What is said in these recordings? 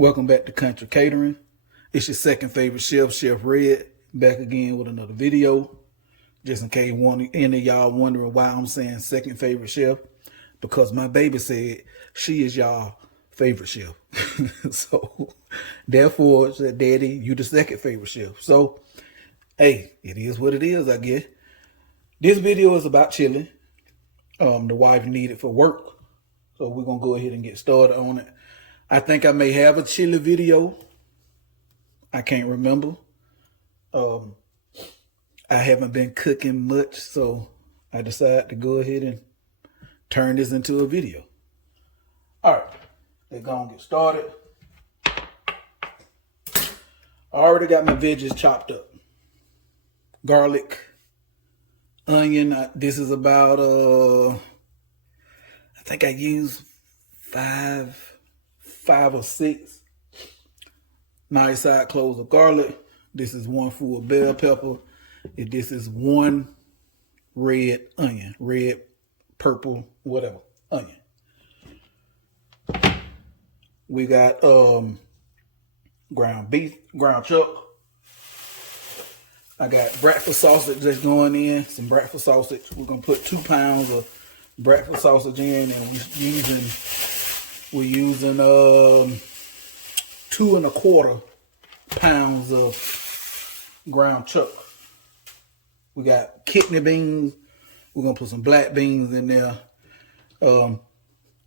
Welcome back to Country Catering. It's your second favorite chef, Chef Red, back again with another video. Just in case any of y'all wondering why I'm saying second favorite chef, because my baby said she is y'all favorite chef. So therefore, said, Daddy, you the second favorite chef. So, hey, it is what it is, I guess. This video is about chili. The wife needed for work. So we're going to go ahead and get started on it. I think I may have a chili video. I can't remember. I haven't been cooking much, so I decided to go ahead and turn this into a video. All right, let's go and get started. I already got my veggies chopped up. Garlic, onion. This is about, I think I used five or six nice side cloves of garlic. This is one full bell pepper. This is one red onion, red, purple, whatever onion. We got ground beef, ground chuck. I got breakfast sausage that's going in, some breakfast sausage. We're gonna put 2 pounds of breakfast sausage in, and we're using 2 1/4 pounds of ground chuck. We got kidney beans. We're gonna put some black beans in there.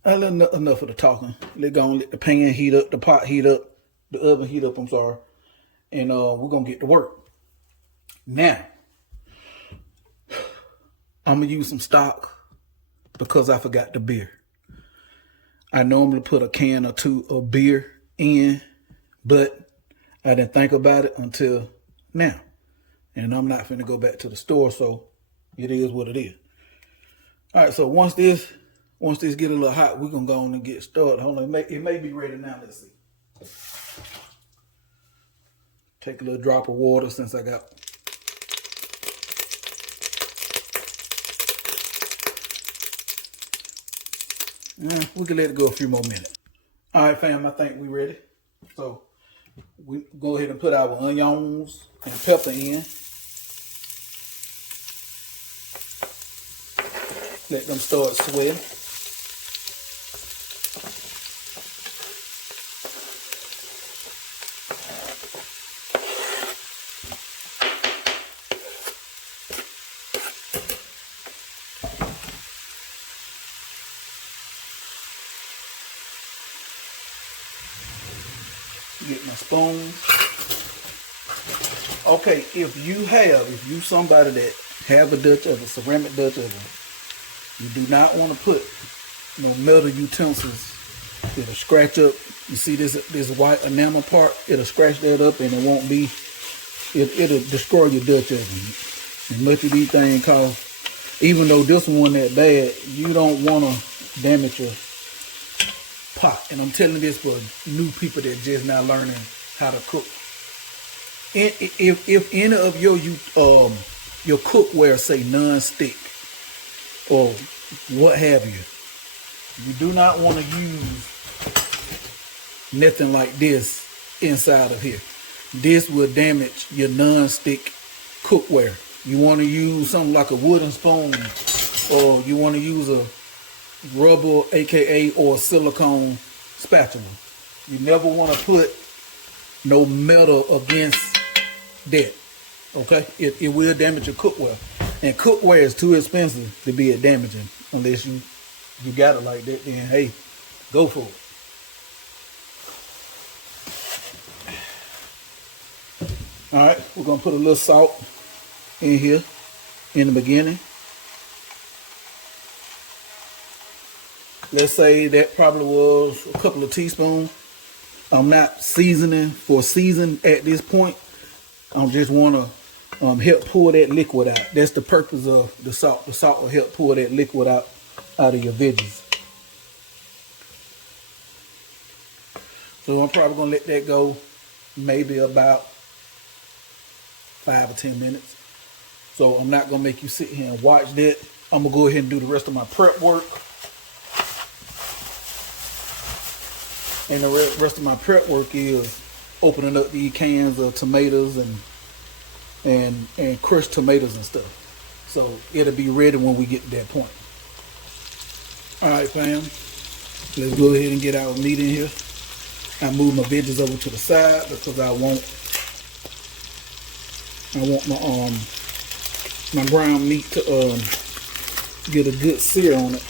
Enough of the talking. Let's go and let the pan heat up, the pot heat up, the oven heat up, I'm sorry. And we're gonna get to work. Now, I'm gonna use some stock because I forgot the beer. I normally put a can or 2 of beer in, but I didn't think about it until now. And I'm not finna go back to the store, so it is what it is. All right, so once this get a little hot, we're gonna go on and get started. Hold on, it may be ready now. Let's see. Take a little drop of water since I got. We can let it go a few more minutes. All right, fam, I think we ready. So we go ahead and put our onions and pepper in. Let them start sweating. Get my spoon. Okay, if you somebody that have a Dutch oven, ceramic Dutch oven, you do not want to put no metal utensils. It'll scratch up. You see this white enamel part? It'll scratch that up, and it won't be. It'll destroy your Dutch oven. And much of these things cost. Even though this one that bad, you don't want to damage your pot. And I'm telling this for new people that just now learning how to cook. If any of your cookware say non-stick or what have you do not want to use nothing like this inside of here. This will damage your non-stick cookware. You want to use something like a wooden spoon, or you want to use a rubber, aka or silicone spatula. You never want to put no metal against that. Okay, it will damage your cookware, and cookware is too expensive to be damaging unless you got it like that. Then hey, go for it. All right, we're gonna put a little salt in here in the beginning. Let's say that probably was a couple of teaspoons. I'm not seasoning for season at this point. I just want to help pull that liquid out. That's the purpose of the salt. The salt will help pull that liquid out of your veggies. So I'm probably going to let that go maybe about 5 or 10 minutes. So I'm not going to make you sit here and watch that. I'm going to go ahead and do the rest of my prep work. And the rest of my prep work is opening up these cans of tomatoes and crushed tomatoes and stuff. So it'll be ready when we get to that point. All right, fam. Let's go ahead and get our meat in here. I move my veggies over to the side because I want my ground meat to get a good sear on it.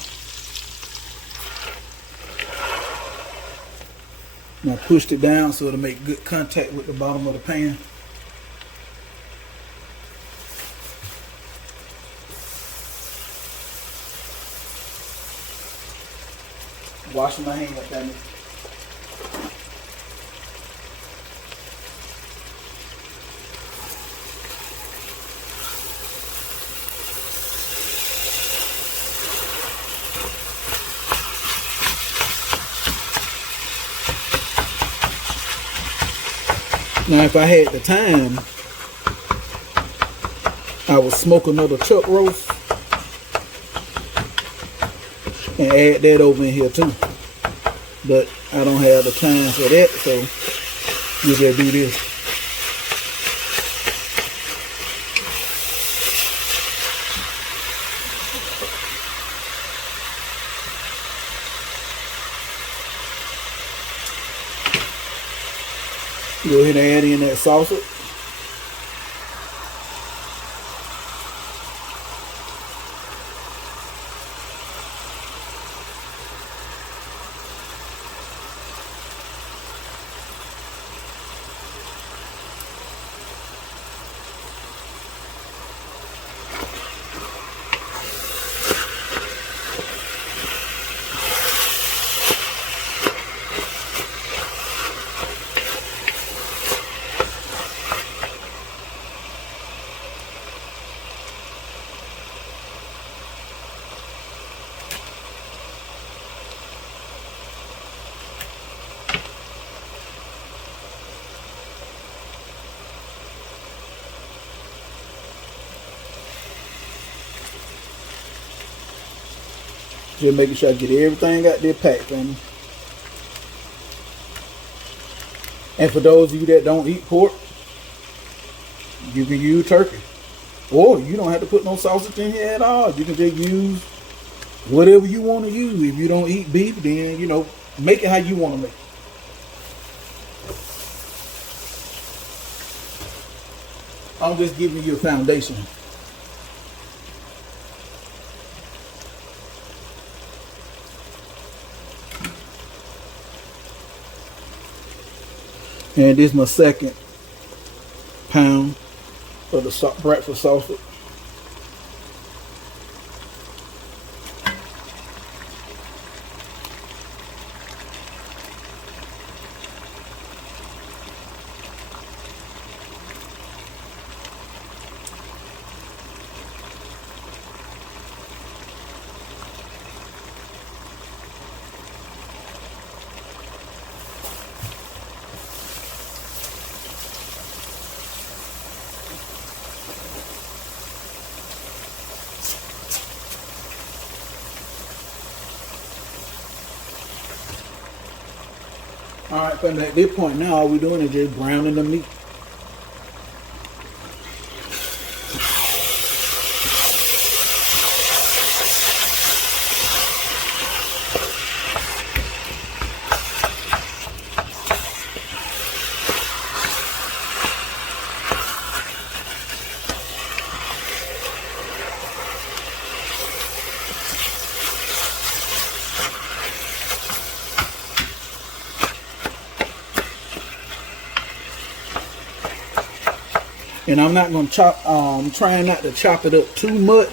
And I pushed it down so it'll make good contact with the bottom of the pan. Washing my hand up, damn it. Now, if I had the time, I would smoke another chuck roast and add that over in here too. But I don't have the time for that, so we just do this. Go ahead and add in that sausage. Just making sure I get everything out there packed, family. And for those of you that don't eat pork, you can use turkey. Or you don't have to put no sausage in here at all. You can just use whatever you want to use. If you don't eat beef, then, you know, make it how you want to make it. I'm just giving you a foundation. And this is my second pound of the breakfast sausage. Alright, but at this point now, all we're doing is just browning the meat. And I'm not going to chop, I'm trying not to chop it up too much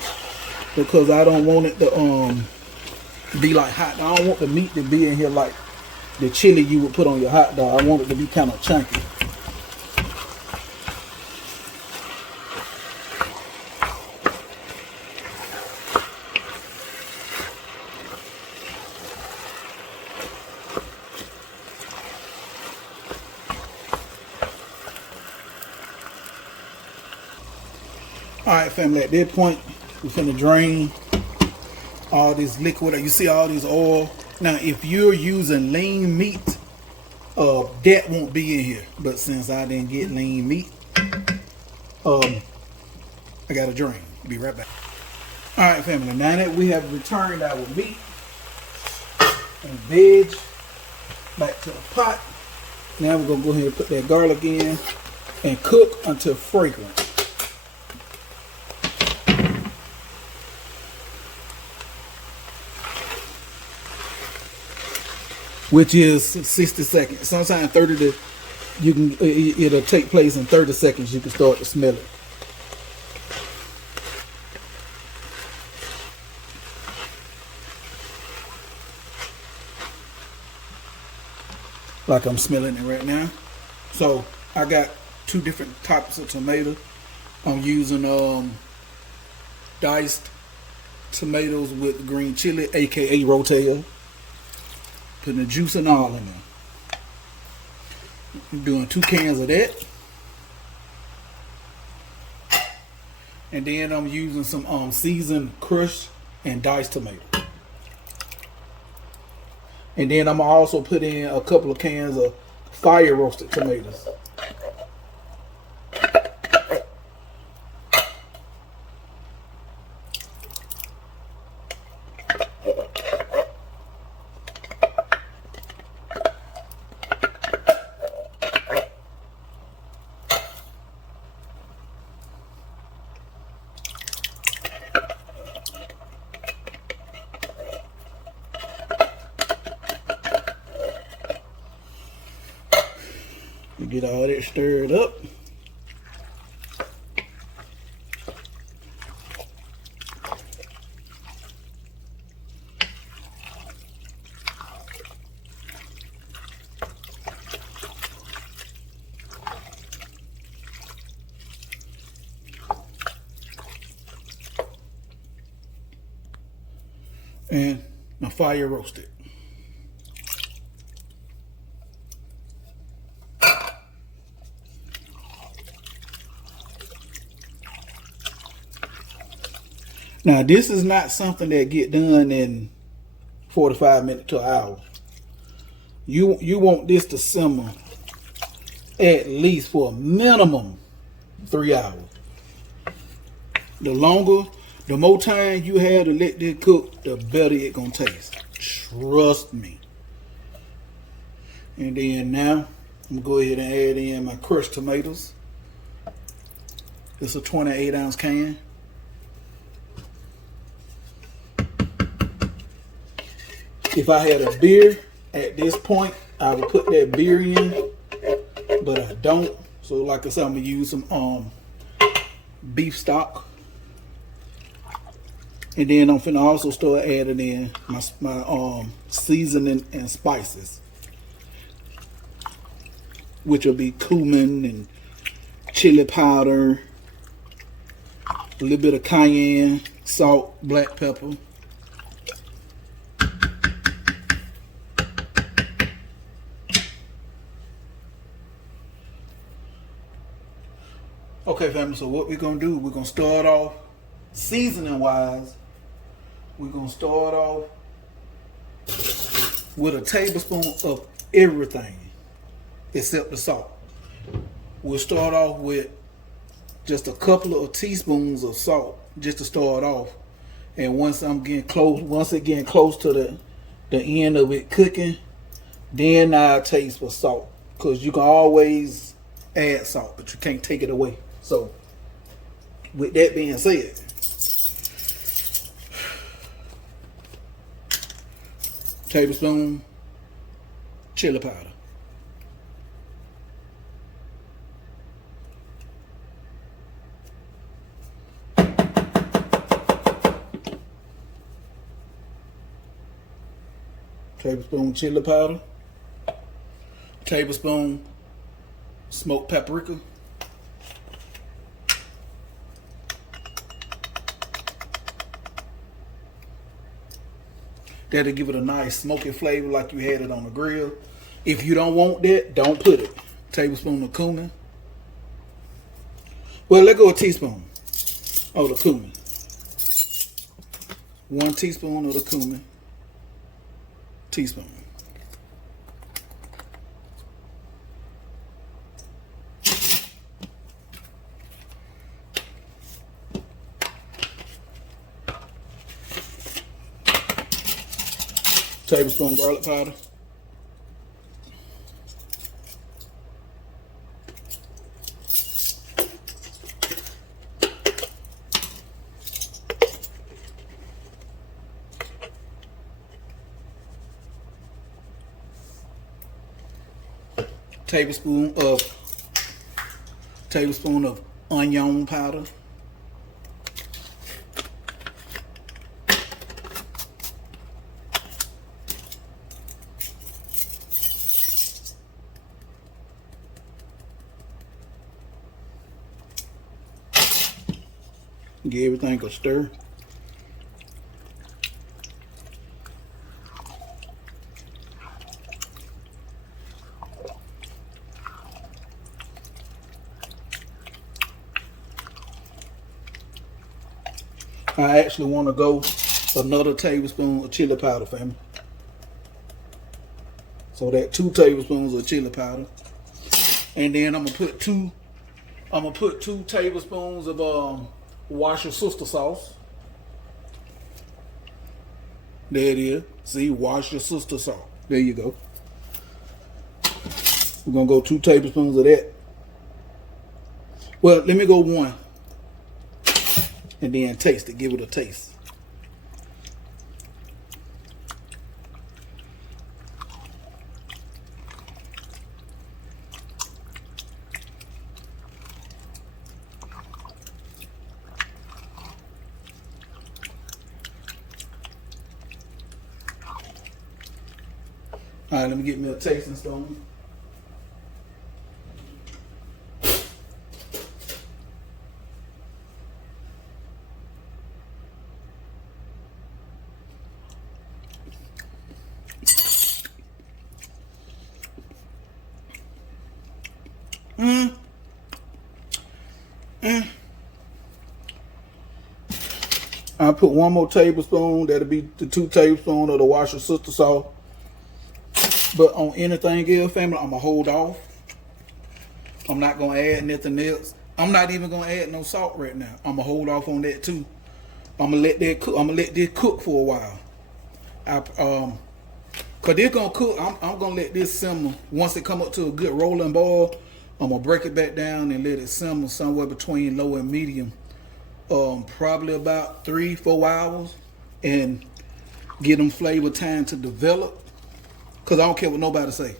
because I don't want it to be like hot. I don't want the meat to be in here like the chili you would put on your hot dog. I want it to be kind of chunky. Alright, family, at this point, we're finna drain all this liquid. You see all this oil. Now, if you're using lean meat, that won't be in here. But since I didn't get lean meat, I got to drain. Be right back. All right, family. Now that we have returned our meat and veg back to the pot, now we're gonna go ahead and put that garlic in and cook until fragrant. Which is 60 seconds. Sometimes 30 to, you can, it'll take place in 30 seconds. You can start to smell it. Like I'm smelling it right now. So I got 2 different types of tomato. I'm using diced tomatoes with green chili, aka rotel. Putting the juice and all in there. I'm doing 2 cans of that. And then I'm using some seasoned crushed and diced tomato. And then I'm also put in a couple of cans of fire roasted tomatoes. Get all that stirred up. And my fire roasted. Now, this is not something that get done in 45 minutes to an hour. You want this to simmer at least for a minimum 3 hours. The longer, the more time you have to let this cook, the better it gonna taste. Trust me. And then now, I'm gonna go ahead and add in my crushed tomatoes. It's a 28-ounce can. If I had a beer at this point, I would put that beer in, but I don't. So like I said, I'm gonna use some beef stock. And then I'm finna also start adding in my seasoning and spices, which will be cumin and chili powder, a little bit of cayenne, salt, black pepper. Okay, family, so what we're going to do, we're going to start off seasoning-wise. We're going to start off with a tablespoon of everything except the salt. We'll start off with just a couple of teaspoons of salt just to start off. And once it getting close to the end of it cooking, then I'll taste for salt. Because you can always add salt, but you can't take it away. So, with that being said, tablespoon chili powder. Tablespoon chili powder. Tablespoon smoked paprika. That'll give it a nice smoky flavor like you had it on the grill. If you don't want that, don't put it. Tablespoon of cumin. Well, let go a teaspoon of the cumin. 1 teaspoon of the cumin. Teaspoon. tablespoon garlic powder. Tablespoon of onion powder. Give everything a stir. I actually want to go another tablespoon of chili powder, family. So that 2 tablespoons of chili powder, and then I'm gonna put two tablespoons of wash your sister sauce. There it is. See, wash your sister sauce. There you go. We're gonna go 2 tablespoons of that. Well, let me go 1. And then taste it, give it a taste. All right, let me get me a tasting spoon. I put 1 more tablespoon. That'll be the 2 tablespoons of the wash your sister sauce. But on anything else, family, I'm gonna hold off. I'm not gonna add nothing else. I'm not even gonna add no salt right now. I'm gonna hold off on that too. I'm gonna let that cook. I'm gonna let this cook for a while. Cause it's gonna cook. I'm gonna let this simmer. Once it come up to a good rolling boil, I'm gonna break it back down and let it simmer somewhere between low and medium. Probably about 3-4 hours, and give them flavor time to develop. Cause I don't care what nobody say.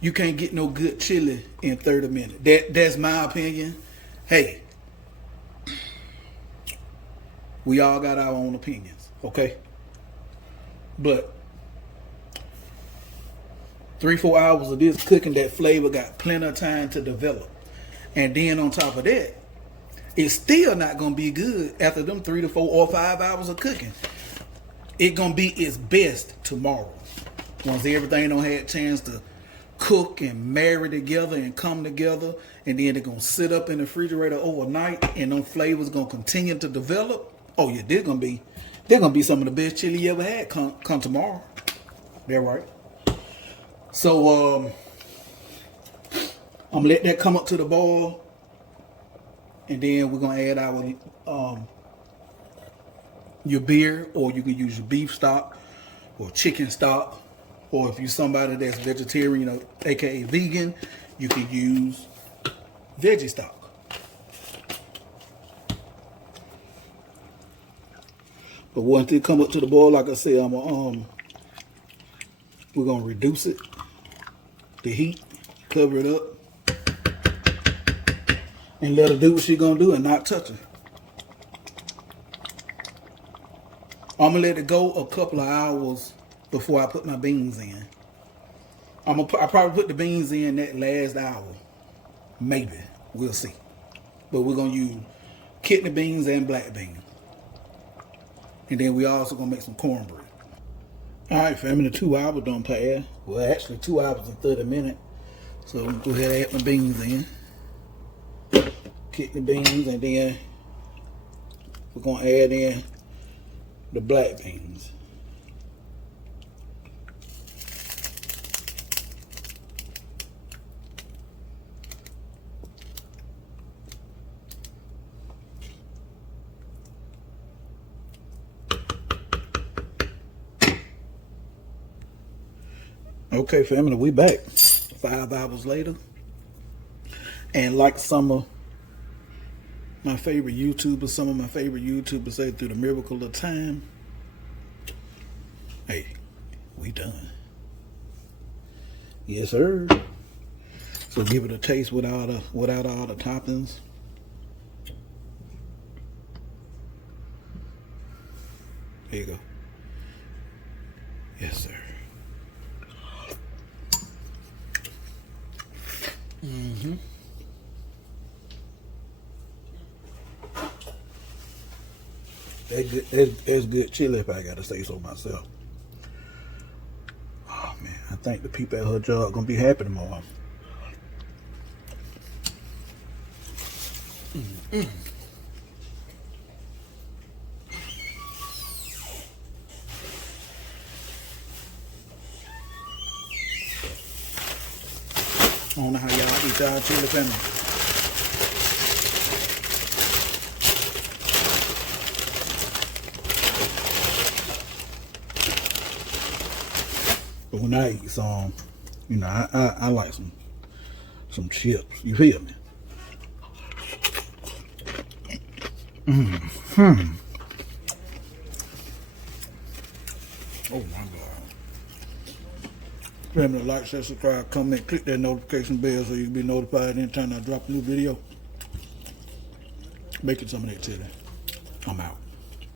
You can't get no good chili in 30 minutes. That's my opinion. Hey, we all got our own opinions, okay? But 3-4 hours of this cooking, that flavor got plenty of time to develop. And then on top of that, it's still not gonna be good after them 3 to 4 or 5 hours of cooking. It's gonna be its best tomorrow. Once everything don't have a chance to cook and marry together and come together, and then they're gonna sit up in the refrigerator overnight, and them flavors gonna continue to develop. Oh yeah, they're gonna be some of the best chili you ever had come tomorrow. They're right. So I'm gonna let that come up to the boil, and then we're gonna add our your beer, or you can use your beef stock or chicken stock. Or if you're somebody that's vegetarian, or aka vegan, you can use veggie stock. But once it come up to the boil, like I said, we're gonna reduce it, the heat, cover it up, and let her do what she's gonna do and not touch her. I'm gonna let it go a couple of hours before I put my beans in. I probably put the beans in that last hour. Maybe. We'll see. But we're going to use kidney beans and black beans. And then we also going to make some cornbread. Alright, family, the 2 hours done passed. Well, actually 2 hours and 30 minutes. So I'm going to go ahead and add my beans in. Kidney beans, and then we're going to add in the black beans. Okay, family, we back 5 hours later. And like some of my favorite YouTubers say, through the miracle of time, hey, we done. Yes, sir. So give it a taste without all the toppings. There you go. Yes, sir. That's good chili, if I gotta say so myself. Oh man, I think the people at her job gonna be happy tomorrow. I don't know how y'all eat y'all chili, family. But when I eat some, you know, I like some chips. You feel me? Oh my God. Remember to like, share, subscribe, comment, click that notification bell so you can be notified anytime I drop a new video. Making some of that chili. I'm out.